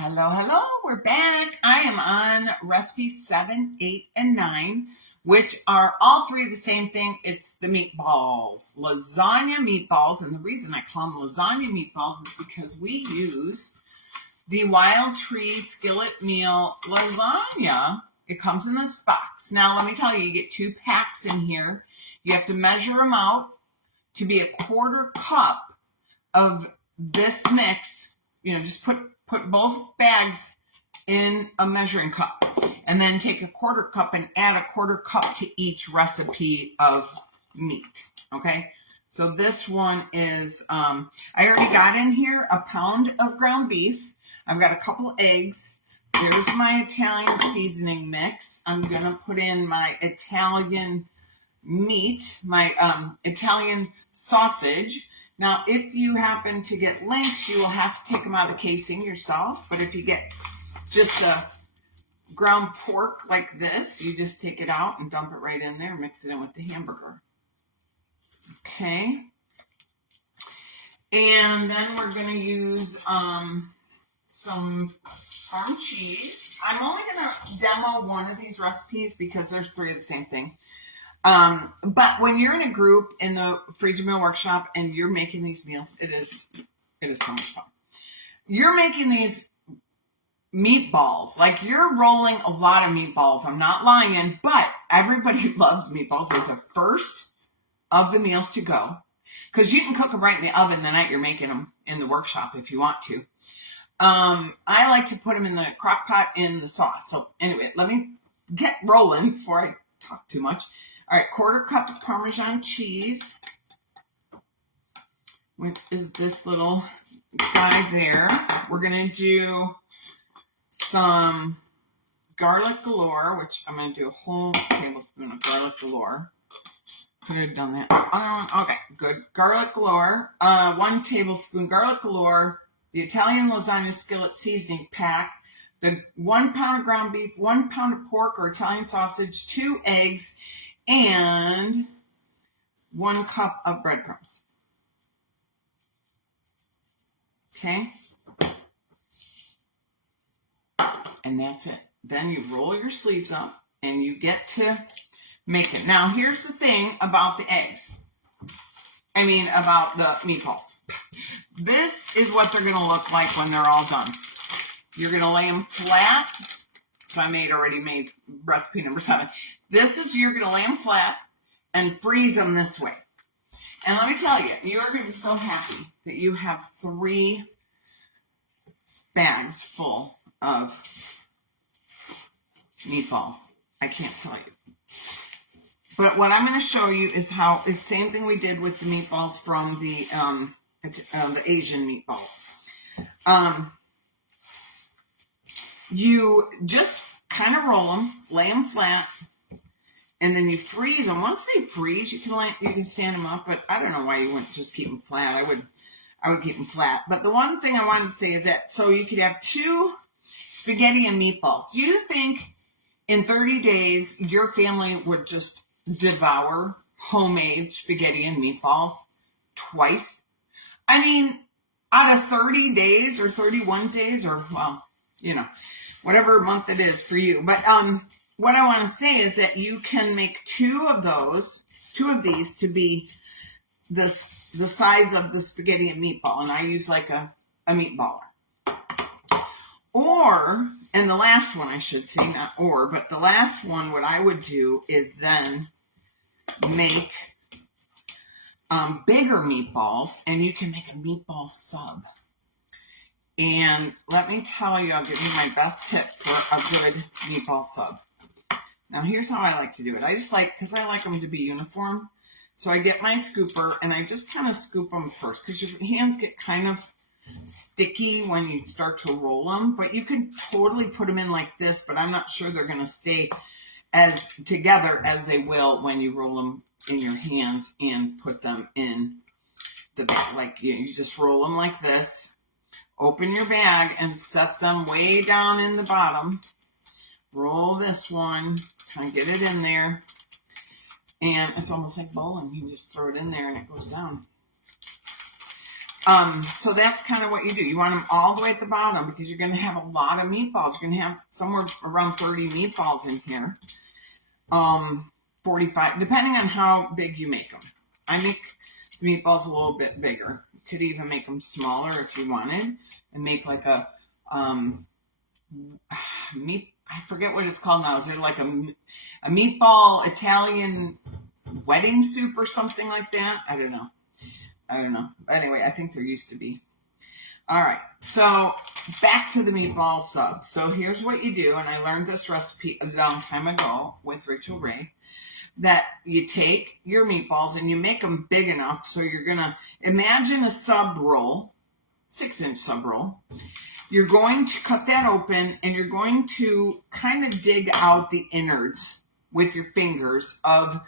Hello, hello, we're back. I am on recipe 7, 8, and 9, which are all three the same thing. It's the meatballs, lasagna meatballs. And the reason I call them lasagna meatballs is because we use the Wild Tree skillet meal lasagna. It comes in this box. Now, let me tell you, you get 2 packs in here. You have to measure them out to be a 1/4 cup of this mix. Just put both bags in a measuring cup and then take a 1/4 cup and add a 1/4 cup to each recipe of meat. Okay. So this one is, I already got in here a pound of ground beef. I've got a couple eggs. There's my Italian seasoning mix. I'm going to put in my Italian meat, my Italian sausage. Now, if you happen to get links, you will have to take them out of the casing yourself. But if you get just a ground pork like this, you just take it out and dump it right in there, mix it in with the hamburger. Okay. And then we're going to use some farm cheese. I'm only going to demo one of these recipes because there's 3 of the same thing. But when you're in a group in the freezer meal workshop and you're making these meals, it is so much fun. You're making these meatballs, like you're rolling a lot of meatballs. I'm not lying, but everybody loves meatballs. They're the first of the meals to go because you can cook them right in the oven the night you're making them in the workshop if you want to. I like to put them in the Crockpot in the sauce. So anyway, let me get rolling before I talk too much. All right, 1/4 cup of Parmesan cheese, which is this little guy there. We're going to do some garlic galore, which I'm going to do a whole tablespoon of garlic galore. Could have done that. Okay, good. Garlic galore, 1 tablespoon garlic galore, the Italian lasagna skillet seasoning pack, the 1 pound of ground beef, 1 pound of pork or Italian sausage, 2 eggs, and 1 cup of breadcrumbs. Okay. And that's it. Then you roll your sleeves up and you get to make it. Now, here's the thing about the eggs. About the meatballs. This is what they're going to look like when they're all done. You're going to lay them flat. So I already made recipe number 7. You're going to lay them flat and freeze them this way. And let me tell you, you're going to be so happy that you have 3 bags full of meatballs. I can't tell you. But what I'm going to show you is how it's the same thing we did with the meatballs from the Asian meatballs. You just kind of roll them, lay them flat, and then you freeze them. Once they freeze, you can stand them up. But I don't know why you wouldn't just keep them flat. I would keep them flat. But the one thing I wanted to say is that so you could have 2 spaghetti and meatballs. You think in 30 days your family would just devour homemade spaghetti and meatballs twice? Out of 30 days or 31 days or, whatever month it is for you. But what I want to say is that you can make 2 of these to be the size of the spaghetti and meatball. And I use like a meatballer. And the last one, I should say, but the last one, what I would do is then make bigger meatballs, and you can make a meatball sub. And let me tell you, I'll give you my best tip for a good meatball sub. Now, here's how I like to do it. Because I like them to be uniform. So I get my scooper, and I just kind of scoop them first, because your hands get kind of sticky when you start to roll them. But you could totally put them in like this, but I'm not sure they're going to stay as together as they will when you roll them in your hands and put them in the bag. Like you just roll them like this. Open your bag and set them way down in the bottom. Roll this one, kind of get it in there. And it's almost like bowling. You just throw it in there and it goes down. So that's kind of what you do. You want them all the way at the bottom because you're going to have a lot of meatballs. You're going to have somewhere around 30 meatballs in here. 45, depending on how big you make them. I make the meatballs a little bit bigger. You could even make them smaller if you wanted and make like a I forget what it's called now. Is there like a meatball Italian wedding soup or something like that? I don't know. Anyway, I think there used to be. All right, so back to the meatball sub. So here's what you do, and I learned this recipe a long time ago with Rachel Ray, that you take your meatballs and you make them big enough so you're going to imagine a sub roll, 6-inch sub roll. You're going to cut that open and you're going to kind of dig out the innards with your fingers of,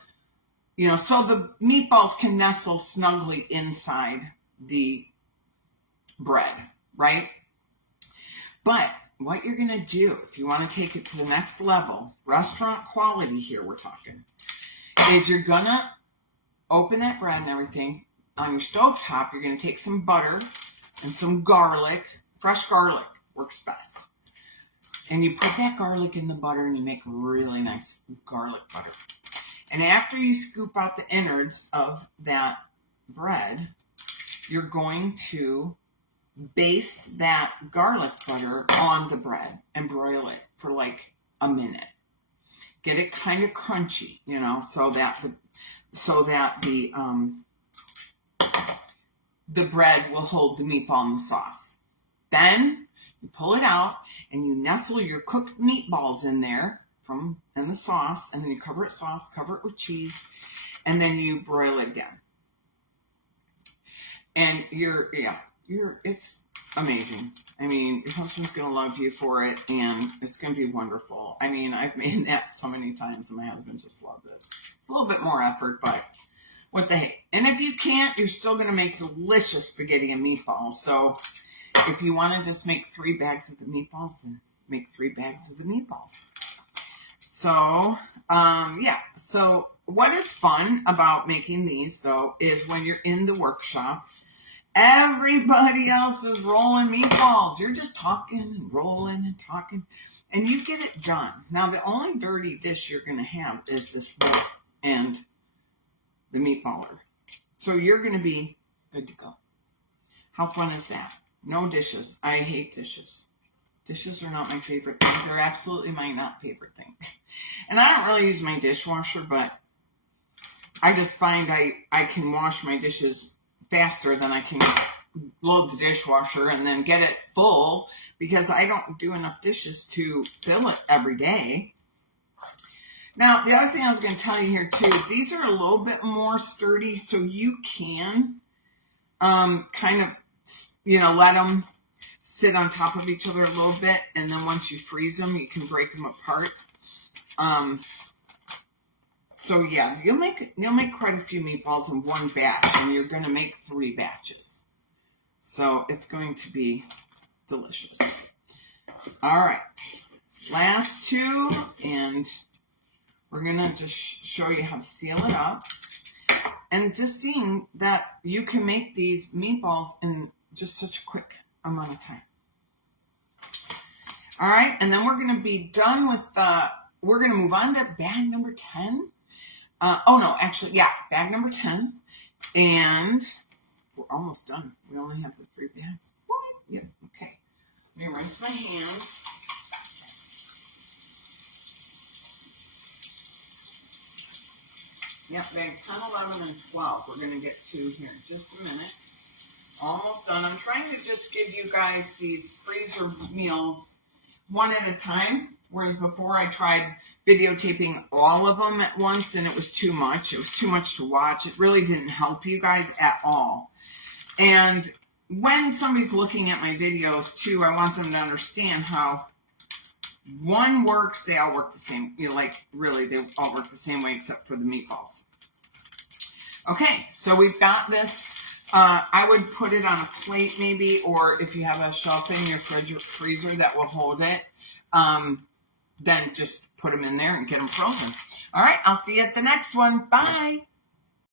so the meatballs can nestle snugly inside the bread, right? But what you're going to do, if you want to take it to the next level, restaurant quality here we're talking, is you're going to open that bread and everything. On your stovetop, you're going to take some butter and some garlic. Fresh garlic works best. And you put that garlic in the butter and you make really nice garlic butter. And after you scoop out the innards of that bread, you're going to baste that garlic butter on the bread and broil it for like a minute. Get it kind of crunchy, so that the bread will hold the meatball in the sauce. Then you pull it out and you nestle your cooked meatballs in there and the sauce, and then you cover it with cheese, and then you broil it again. And it's amazing. I mean, your husband's going to love you for it, and it's going to be wonderful. I mean, I've made that so many times, and my husband just loves it. It's a little bit more effort, but what the heck. And if you can't, you're still going to make delicious spaghetti and meatballs. So if you want to just make 3 bags of the meatballs, then make 3 bags of the meatballs. So, So what is fun about making these, though, is when you're in the workshop, everybody else is rolling meatballs. You're just talking and rolling and talking, and you get it done. Now, the only dirty dish you're going to have is this bowl and the meatballer. So you're going to be good to go. How fun is that? No dishes. I hate dishes. Dishes are not my favorite thing. They're absolutely my not favorite thing. And I don't really use my dishwasher, but I just find I can wash my dishes faster than I can load the dishwasher and then get it full because I don't do enough dishes to fill it every day. Now, the other thing I was going to tell you here, too, these are a little bit more sturdy, so you can kind of, let them sit on top of each other a little bit, and then once you freeze them, you can break them apart. So yeah, you'll make quite a few meatballs in one batch, and you're going to make 3 batches. So it's going to be delicious. All right, last 2, and we're going to just show you how to seal it up. And just seeing that you can make these meatballs in just such a quick amount of time. All right, and then we're going to be done with we're going to move on to bag number 10. Bag number 10. And we're almost done. We only have the 3 bags. What? Yep, okay. Let me rinse my hands. Yep, bag 10, 11, and 12. We're going to get to here in just a minute. Almost done. I'm trying to just give you guys these freezer meals one at a time, whereas before I tried videotaping all of them at once, and it was too much. It was too much to watch. It really didn't help you guys at all. And when somebody's looking at my videos, too, I want them to understand how one works, they all work the same. Really, they all work the same way except for the meatballs. Okay, so we've got this. I would put it on a plate maybe, or if you have a shelf in your freezer that will hold it, then just put them in there and get them frozen. All right, I'll see you at the next one. Bye.